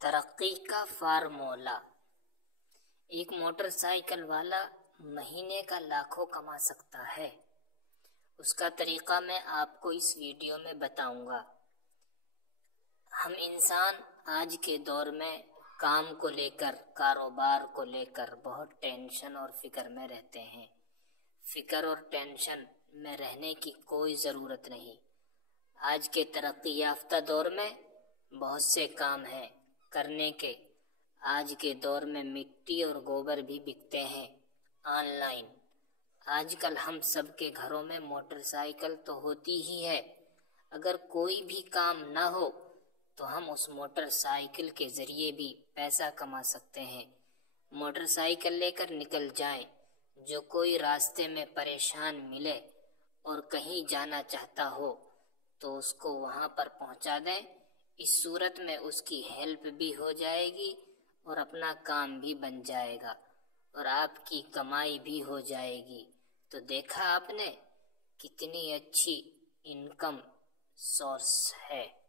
ترقی کا فارمولا۔ ایک موٹر سائیکل والا مہینے کا لاکھوں کما سکتا ہے۔ اس کا طریقہ میں آپ کو اس ویڈیو میں بتاؤں گا۔ ہم انسان آج کے دور میں کام کو لے کر، کاروبار کو لے کر بہت ٹینشن اور فکر میں رہتے ہیں۔ فکر اور ٹینشن میں رہنے کی کوئی ضرورت نہیں۔ آج کے ترقی یافتہ دور میں بہت سے کام ہیں کرنے کے۔ آج کے دور میں مٹی اور گوبر بھی بکتے ہیں آن لائن۔ آج کل ہم سب کے گھروں میں موٹر سائیکل تو ہوتی ہی ہے۔ اگر کوئی بھی کام نہ ہو تو ہم اس موٹر سائیکل کے ذریعے بھی پیسہ کما سکتے ہیں۔ موٹر سائیکل لے کر نکل جائیں۔ جو کوئی راستے میں پریشان ملے اور کہیں جانا چاہتا ہو تو اس کو وہاں پر پہنچا دیں۔ اس صورت میں اس کی ہیلپ بھی ہو جائے گی اور اپنا کام بھی بن جائے گا اور آپ کی کمائی بھی ہو جائے گی۔ تو دیکھا آپ نے کتنی اچھی انکم سورس ہے۔